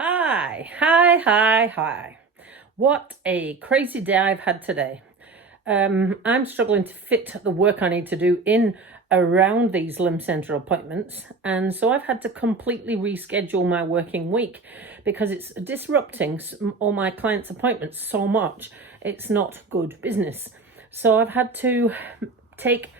Hi. What a crazy day I've had today. I'm struggling to fit the work I need to do in around these limb centre appointments. And so I've had to completely reschedule my working week because it's disrupting all my clients' appointments so much. It's not good business. So I've had to take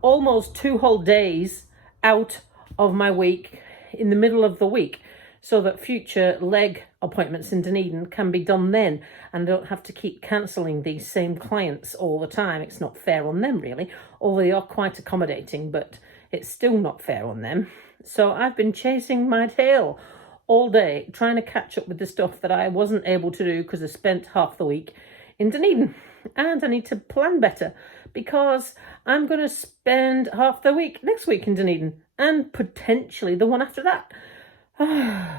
almost 2 whole days out of my week in the middle of the week, so that future leg appointments in Dunedin can be done then and I don't have to keep cancelling these same clients all the time. It's not fair on them, really, although they are quite accommodating, but it's still not fair on them. So I've been chasing my tail all day trying to catch up with the stuff that I wasn't able to do because I spent half the week in Dunedin. And I need to plan better because I'm going to spend half the week next week in Dunedin and potentially the one after that.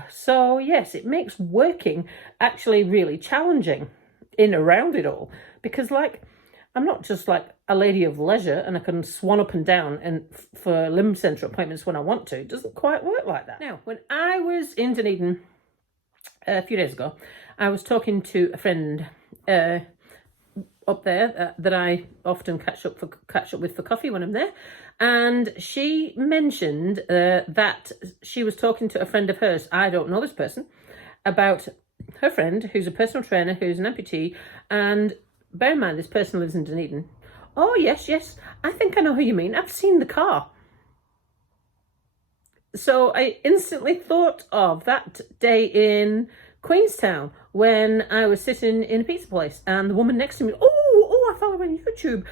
So yes, it makes working actually really challenging in around it all, because I'm not just like a lady of leisure and I can swan up and down and for limb centre appointments when I want to. It doesn't quite work like that. Now, when I was in Dunedin a few days ago, I was talking to a friend up there that I often catch up with for coffee when I'm there, and she mentioned that she was talking to a friend of hers. I don't know this person, about her friend who's a personal trainer who's an amputee, and bear in mind this person lives in Dunedin. Oh yes, I think I know who you mean. I've seen the car. So I instantly thought of that day in Queenstown when I was sitting in a pizza place and the woman next to me, I follow her on YouTube.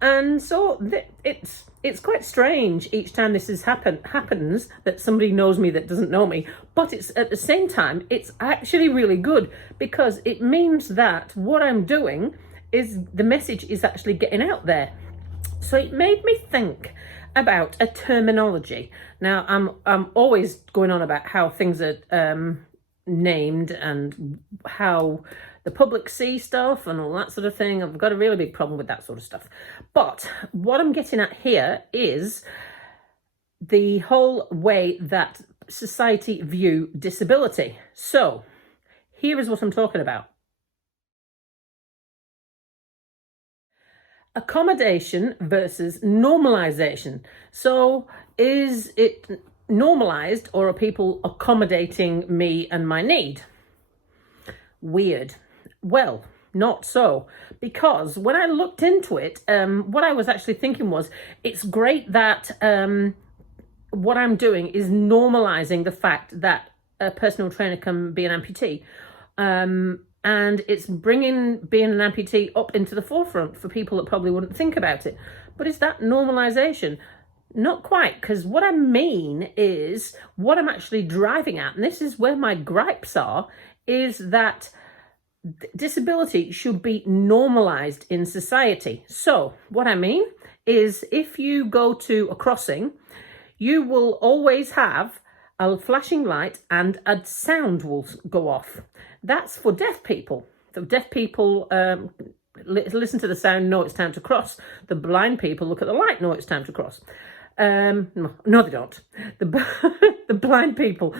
And so it's quite strange each time this happens that somebody knows me that doesn't know me, but it's at the same time it's actually really good because it means that what I'm doing is the message is actually getting out there. So it made me think about a terminology. Now I'm always going on about how things are named and how the public see stuff and all that sort of thing. I've got a really big problem with that sort of stuff. But what I'm getting at here is the whole way that society view disability. So here is what I'm talking about. Accommodation versus normalisation. So is it normalised, or are people accommodating me and my need? Weird. Well, not so, because when I looked into it, what I was actually thinking was, it's great that what I'm doing is normalising the fact that a personal trainer can be an amputee. And it's bringing being an amputee up into the forefront for people that probably wouldn't think about it. But is that normalisation? Not quite, because what I mean is, what I'm actually driving at, and this is where my gripes are, is that disability should be normalised in society. So what I mean is, if you go to a crossing, you will always have a flashing light and a sound will go off. That's for deaf people. The deaf people listen to the sound, know it's time to cross. The blind people look at the light, know it's time to cross. No, they don't. The blind people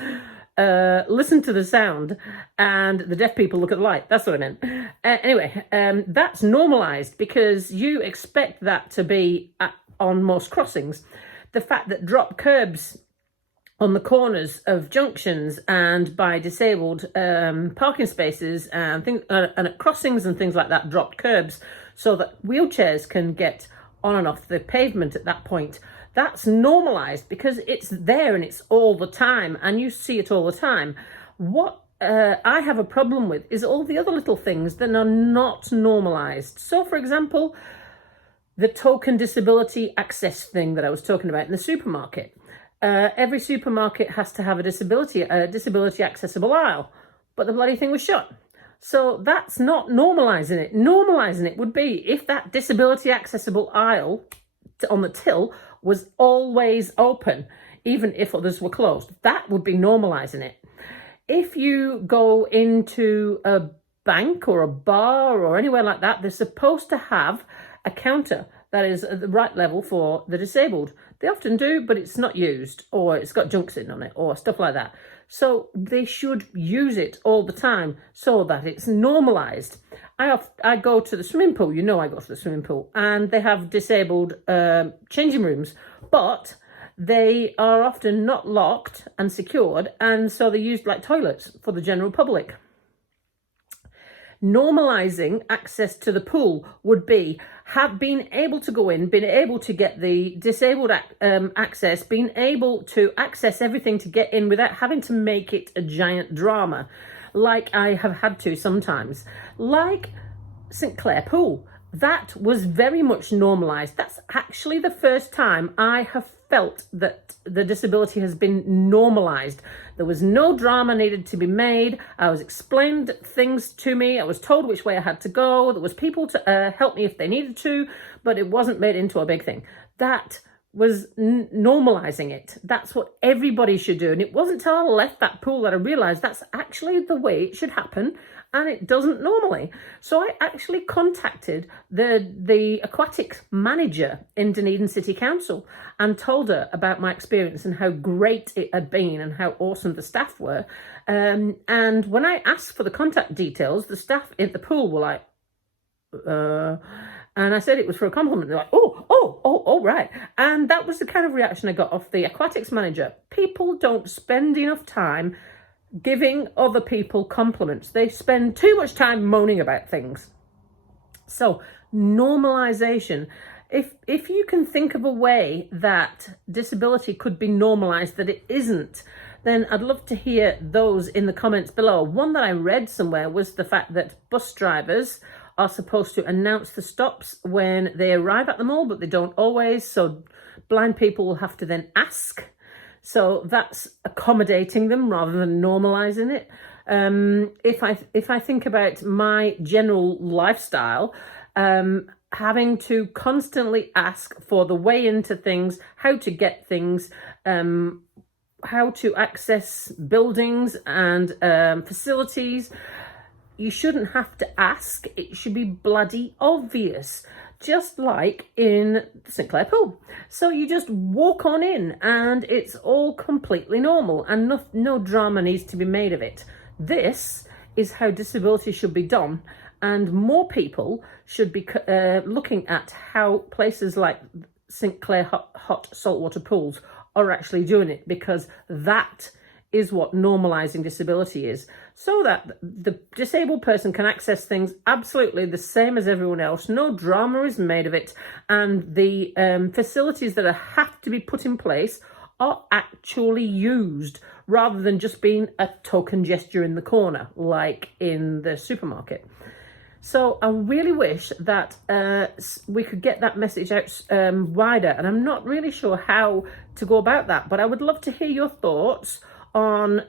listen to the sound and the deaf people look at the light. That's what I meant. Anyway, that's normalised because you expect that to be on most crossings. The fact that drop curbs on the corners of junctions and by disabled parking spaces and things, and at crossings and things like that, dropped curbs so that wheelchairs can get on and off the pavement at that point. That's normalised because it's there and it's all the time and you see it all the time. What I have a problem with is all the other little things that are not normalised. So, for example, the token disability access thing that I was talking about in the supermarket. Every supermarket has to have a disability accessible aisle, but the bloody thing was shut. So that's not normalising it. Normalising it would be if that disability accessible aisle on the till was always open, even if others were closed. That would be normalising it. If you go into a bank or a bar or anywhere like that, they're supposed to have a counter that is at the right level for the disabled. They often do, but it's not used, or it's got junk sitting on it, or stuff like that. So they should use it all the time so that it's normalised. I go to the swimming pool, you know I go to the swimming pool, and they have disabled changing rooms, but they are often not locked and secured, and so they're used like toilets for the general public. Normalising access to the pool would be been able to go in, been able to get the disabled access, being able to access everything to get in without having to make it a giant drama, like I have had to sometimes, like St Clair Pool. That was very much normalised. That's actually the first time I have felt that the disability has been normalised. There was no drama needed to be made. I was explained things to me. I was told which way I had to go. There was people to help me if they needed to, but it wasn't made into a big thing. That was normalising it. That's what everybody should do. And it wasn't until I left that pool that I realised that's actually the way it should happen, and it doesn't normally. So I actually contacted the aquatics manager in Dunedin City Council and told her about my experience and how great it had been and how awesome the staff were. And when I asked for the contact details, the staff at the pool were like, and I said it was for a compliment. They're like, oh, right. And that was the kind of reaction I got off the aquatics manager. People don't spend enough time giving other people compliments. They spend too much time moaning about things. So normalisation, if you can think of a way that disability could be normalised that it isn't, then I'd love to hear those in the comments below. One that I read somewhere was the fact that bus drivers are supposed to announce the stops when they arrive at the mall, but they don't always. So blind people will have to then ask. So that's accommodating them rather than normalising it. If I think about my general lifestyle, having to constantly ask for the way into things, how to get things, how to access buildings and facilities, you shouldn't have to ask. It should be bloody obvious, just like in the St Clair Pool. So you just walk on in and it's all completely normal and no drama needs to be made of it. This is how disability should be done, and more people should be looking at how places like St Clair hot saltwater pools are actually doing it, because that is what normalising disability is, so that the disabled person can access things absolutely the same as everyone else. No drama is made of it, and the facilities that have to be put in place are actually used, rather than just being a token gesture in the corner like in the supermarket. So I really wish that we could get that message out wider, and I'm not really sure how to go about that, but I would love to hear your thoughts on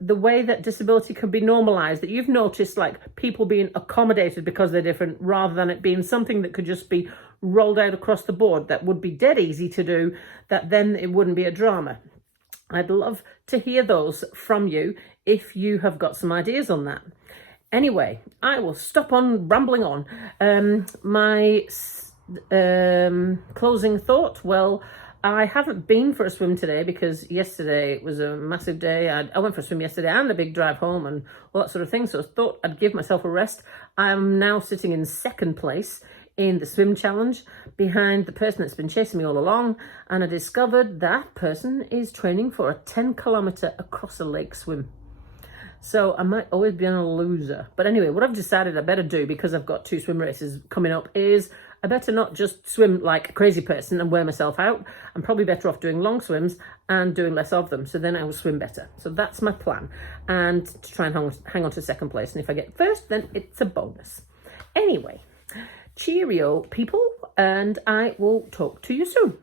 the way that disability can be normalised, that you've noticed, like people being accommodated because they're different, rather than it being something that could just be rolled out across the board, that would be dead easy to do, that then it wouldn't be a drama. I'd love to hear those from you if you have got some ideas on that. Anyway, I will stop on rambling on. My closing thought, well, I haven't been for a swim today because yesterday it was a massive day. I went for a swim yesterday and a big drive home and all that sort of thing. So I thought I'd give myself a rest. I'm now sitting in second place in the swim challenge, behind the person that's been chasing me all along. And I discovered that person is training for a 10-kilometre across a lake swim. So I might always be on a loser. But anyway, what I've decided I better do, because I've got 2 swim races coming up, is I better not just swim like a crazy person and wear myself out. I'm probably better off doing long swims and doing less of them. So then I will swim better. So that's my plan. And to try and hang on to second place. And if I get first, then it's a bonus. Anyway, cheerio, people. And I will talk to you soon.